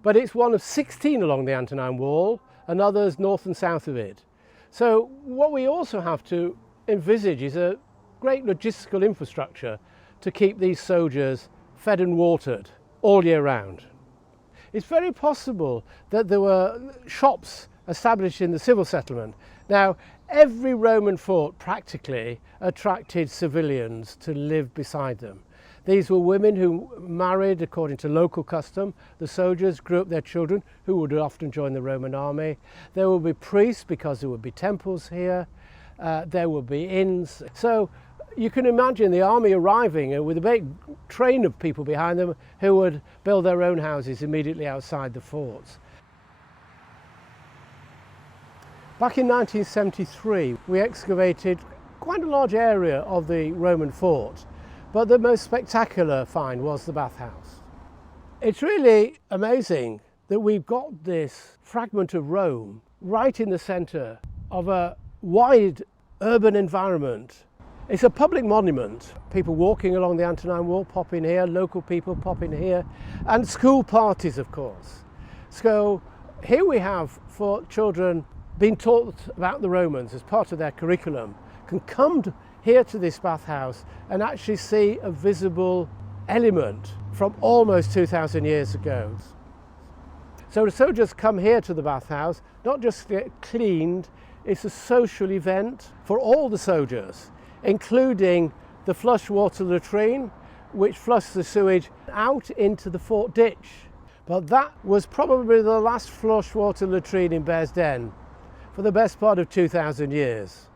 but it's one of 16 along the Antonine Wall, and others north and south of it. So what we also have to envisage is a great logistical infrastructure to keep these soldiers fed and watered all year round. It's very possible that there were shops established in the civil settlement. Now, every Roman fort practically attracted civilians to live beside them. These were women who married according to local custom. The soldiers grew up their children who would often join the Roman army. There would be priests because there would be temples here. There would be inns. So you can imagine the army arriving with a big train of people behind them who would build their own houses immediately outside the forts. Back in 1973, we excavated quite a large area of the Roman fort. But the most spectacular find was the bathhouse. It's really amazing that we've got this fragment of Rome right in the centre of a wide urban environment. It's a public monument. People walking along the Antonine Wall pop in here, local people pop in here, and school parties, of course. So here we have, for children being taught about the Romans as part of their curriculum, can come here to this bathhouse and actually see a visible element from almost 2,000 years ago. So the soldiers come here to the bathhouse, not just to get cleaned, it's a social event for all the soldiers, including the flush water latrine, which flushed the sewage out into the fort ditch. But that was probably the last flush water latrine in Bearsden for the best part of 2,000 years.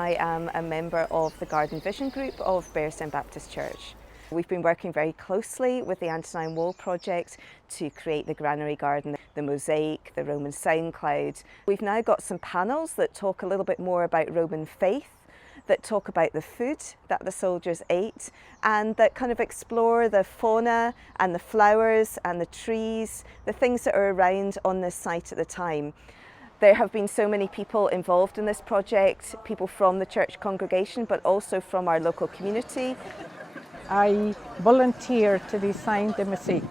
I am a member of the Garden Vision Group of Bearsden Baptist Church. We've been working very closely with the Antonine Wall project to create the granary garden, the mosaic, the Roman sound cloud. We've now got some panels that talk a little bit more about Roman faith, that talk about the food that the soldiers ate, and that kind of explore the fauna and the flowers and the trees, the things that are around on this site at the time. There have been so many people involved in this project, people from the church congregation, but also from our local community. I volunteered to design the mosaic.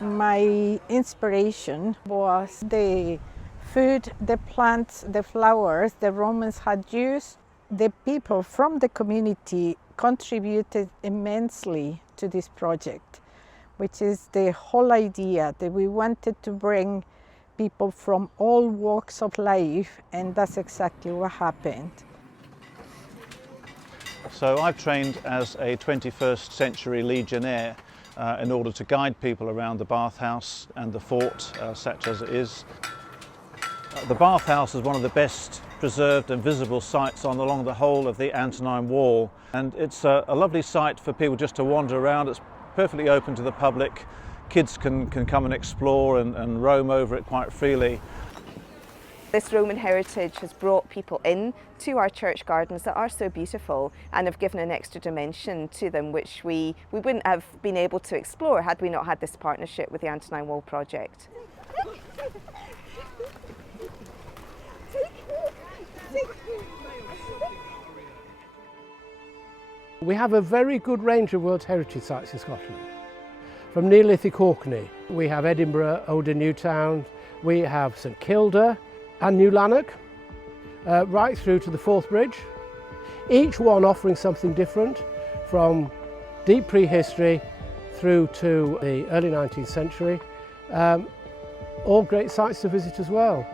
My inspiration was the food, the plants, the flowers the Romans had used. The people from the community contributed immensely to this project, which is the whole idea that we wanted to bring people from all walks of life, and that's exactly what happened. So I've trained as a 21st century legionnaire in order to guide people around the bathhouse and the fort, such as it is. The bathhouse is one of the best preserved and visible sites along the whole of the Antonine Wall, and it's a lovely site for people just to wander around. It's perfectly open to the public. Kids can come and explore and roam over it quite freely. This Roman heritage has brought people in to our church gardens that are so beautiful and have given an extra dimension to them which we wouldn't have been able to explore had we not had this partnership with the Antonine Wall project. We have a very good range of World Heritage Sites in Scotland. From Neolithic Orkney, we have Edinburgh, Older Newtown, we have St Kilda and New Lanark, right through to the Forth Bridge. Each one offering something different, from deep prehistory through to the early 19th century. All great sites to visit as well.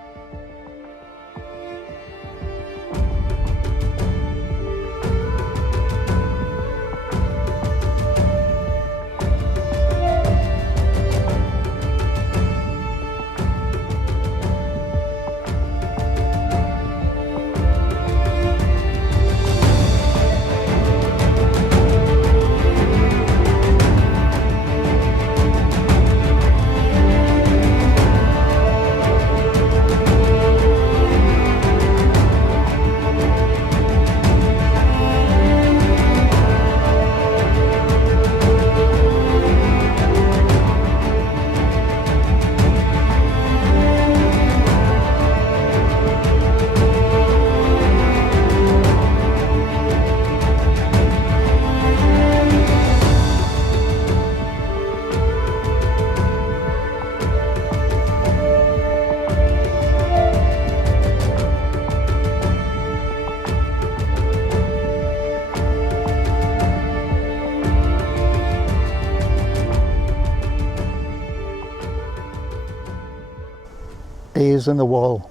Days on the wall,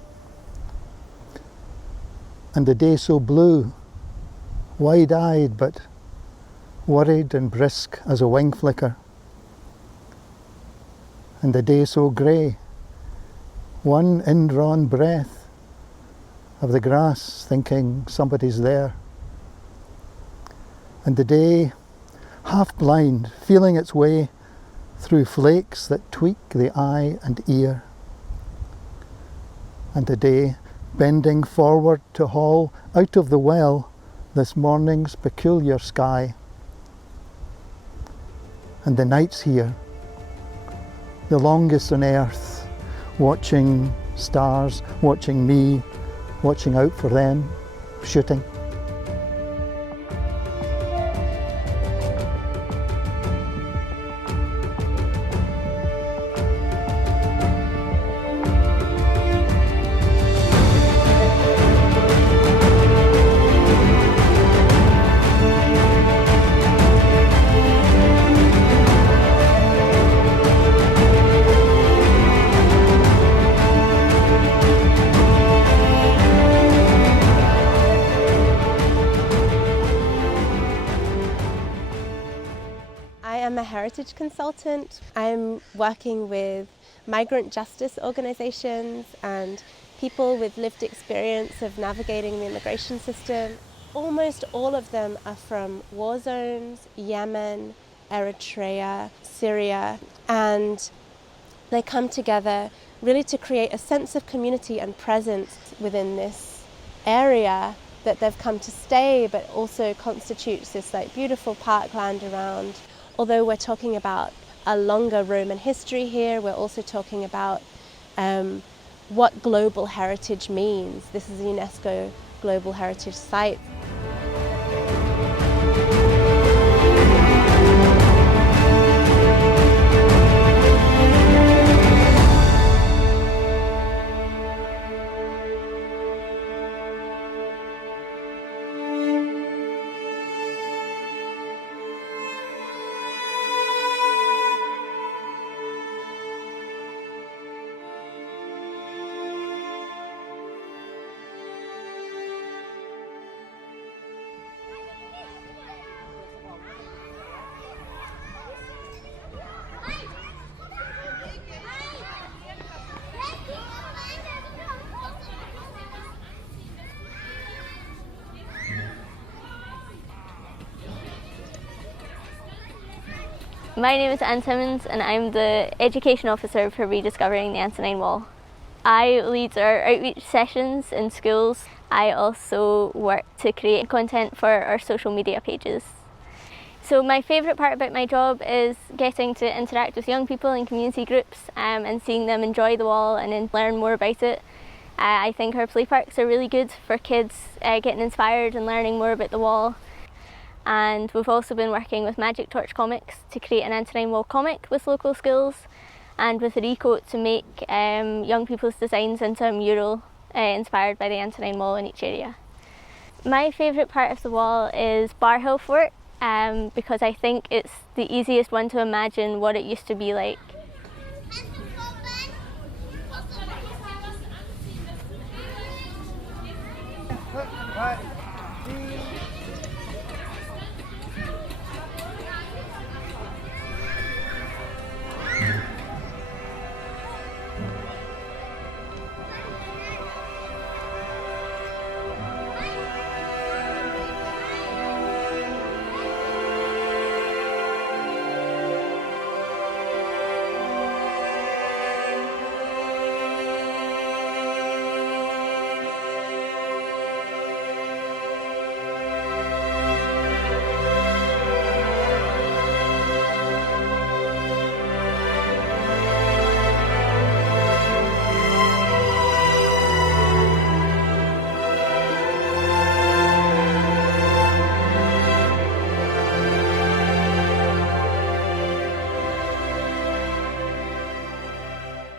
and the day so blue, wide-eyed but worried and brisk as a wing flicker, and the day so grey, one indrawn breath of the grass thinking somebody's there, and the day half blind, feeling its way through flakes that tweak the eye and ear, and the day bending forward to haul out of the well this morning's peculiar sky. And the night's here, the longest on earth, watching stars, watching me, watching out for them, shooting. I'm a heritage consultant. I'm working with migrant justice organisations and people with lived experience of navigating the immigration system. Almost all of them are from war zones, Yemen, Eritrea, Syria, and they come together really to create a sense of community and presence within this area that they've come to stay, but also constitutes this beautiful parkland around. Although we're talking about a longer Roman history here, we're also talking about what global heritage means. This is a UNESCO Global Heritage Site. My name is Anne Simmons and I'm the Education Officer for Rediscovering the Antonine Wall. I lead our outreach sessions in schools. I also work to create content for our social media pages. So my favourite part about my job is getting to interact with young people in community groups and seeing them enjoy the wall and then learn more about it. I think our play parks are really good for kids getting inspired and learning more about the wall. And we've also been working with Magic Torch Comics to create an Antonine Wall comic with local schools, and with Recoat to make young people's designs into a mural inspired by the Antonine Wall in each area. My favourite part of the wall is Bar Hill Fort, because I think it's the easiest one to imagine what it used to be like.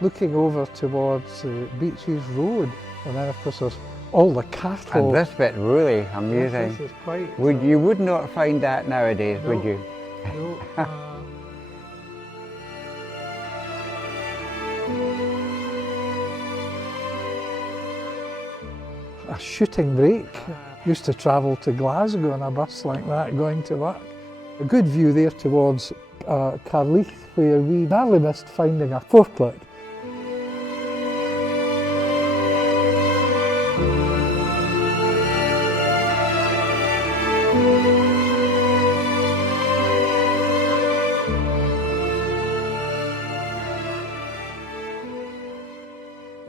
Looking over towards Beaches Road, and then of course there's all the cattle. And this bit really amusing. This is quite, you would not find that nowadays, no, would you? No. A shooting break. Used to travel to Glasgow on a bus like that going to work. A good view there towards Carleath, where we narrowly missed finding a forklift.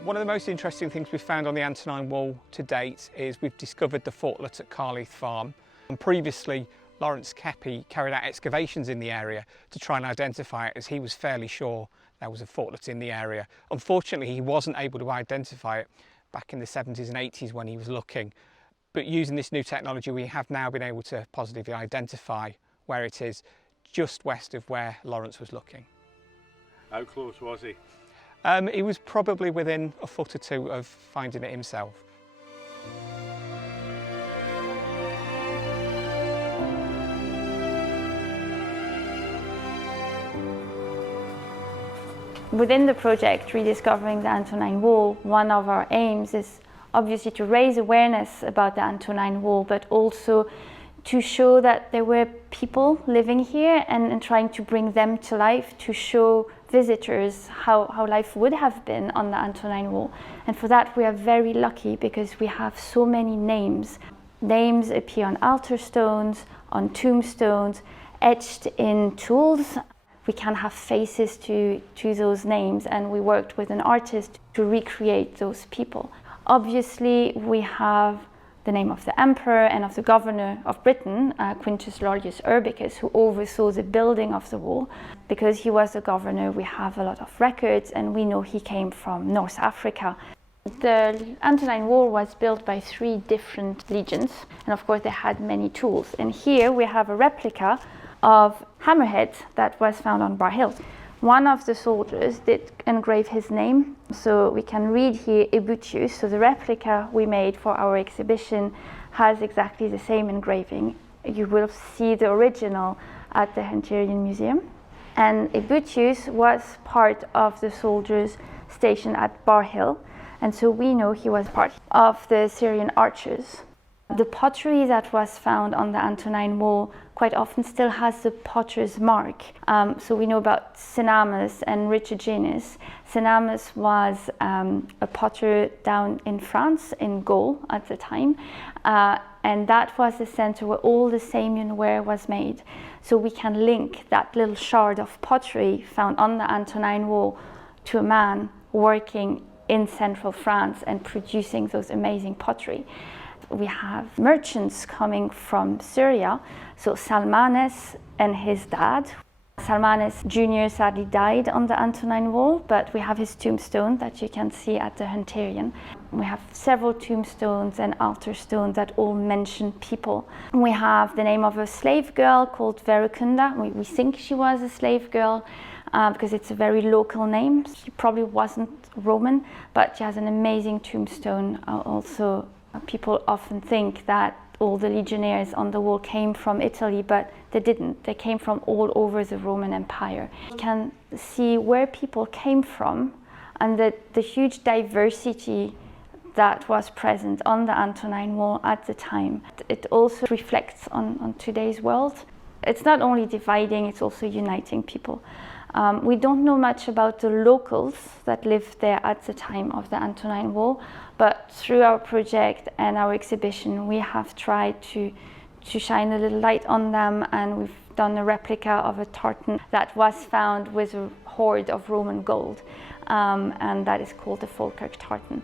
One of the most interesting things we've found on the Antonine Wall to date is we've discovered the fortlet at Carleath Farm. And previously, Lawrence Keppie carried out excavations in the area to try and identify it, as he was fairly sure there was a fortlet in the area. Unfortunately, he wasn't able to identify it back in the 70s and 80s when he was looking. But using this new technology, we have now been able to positively identify where it is, just west of where Lawrence was looking. How close was he? He was probably within a foot or two of finding it himself. Within the project Rediscovering the Antonine Wall, one of our aims is obviously to raise awareness about the Antonine Wall, but also to show that there were people living here and trying to bring them to life, to show visitors how life would have been on the Antonine Wall. And for that we are very lucky because we have so many names. Names appear on altar stones, on tombstones, etched in tools. We can have faces to those names, and we worked with an artist to recreate those people. Obviously we have the name of the emperor and of the governor of Britain, Quintus Lollius Urbicus, who oversaw the building of the wall. Because he was the governor, we have a lot of records, and we know he came from North Africa. The Antonine Wall was built by 3 different legions, and of course they had many tools. And here we have a replica of hammerhead that was found on Bar Hill. One of the soldiers did engrave his name, so we can read here Ebutius. So the replica we made for our exhibition has exactly the same engraving. You will see the original at the Hunterian Museum. And Ebutius was part of the soldiers stationed at Bar Hill, and so we know he was part of the Syrian archers. The pottery that was found on the Antonine Wall quite often still has the potter's mark. So we know about Cynamus and Richigenis. Cynamus was a potter down in France, in Gaul at the time, and that was the center where all the Samian ware was made. So we can link that little shard of pottery found on the Antonine Wall to a man working in central France and producing those amazing pottery. We have merchants coming from Syria, so Salmanes and his dad. Salmanes Jr. sadly died on the Antonine Wall, but we have his tombstone that you can see at the Hunterian. We have several tombstones and altar stones that all mention people. We have the name of a slave girl called Verecunda. We think she was a slave girl because it's a very local name. She probably wasn't Roman, but she has an amazing tombstone. Also, people often think that all the legionnaires on the wall came from Italy, but they didn't. They came from all over the Roman Empire. You can see where people came from and the huge diversity that was present on the Antonine Wall at the time. It also reflects on today's world. It's not only dividing, it's also uniting people. We don't know much about the locals that lived there at the time of the Antonine Wall, but through our project and our exhibition, we have tried to shine a little light on them, and we've done a replica of a tartan that was found with a hoard of Roman gold, and that is called the Falkirk tartan.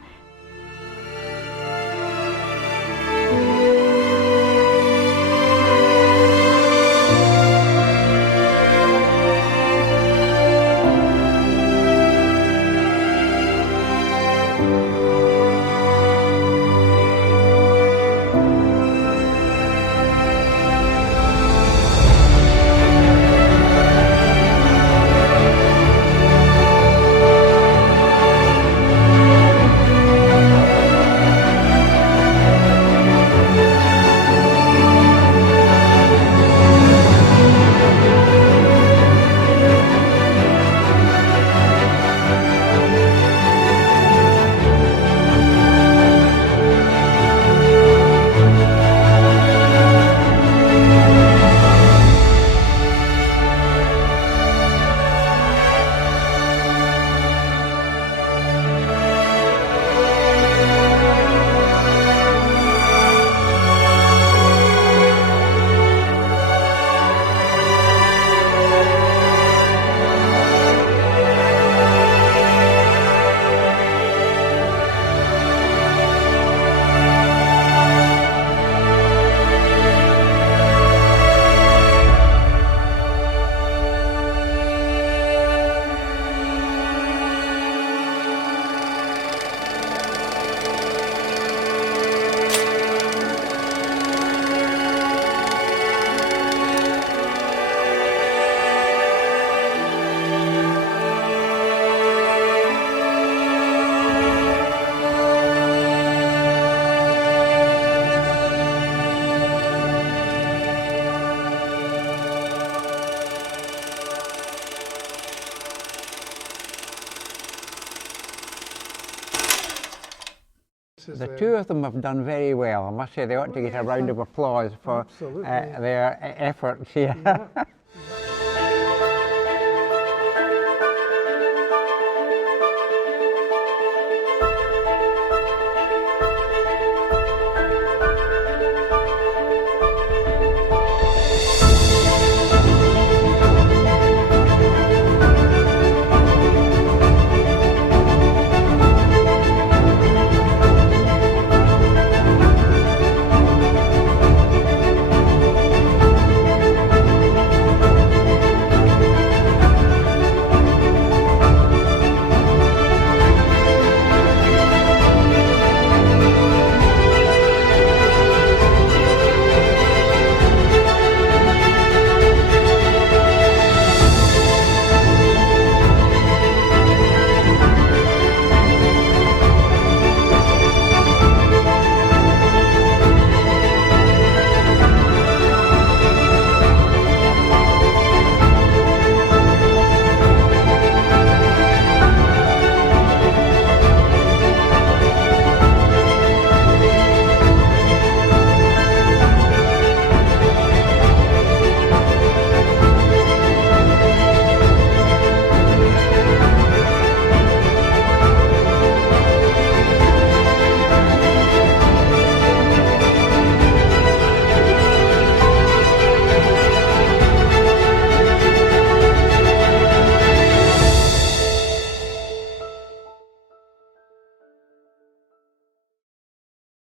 The two of them have done very well. I must say they ought to get a round of applause for their efforts here. Yeah.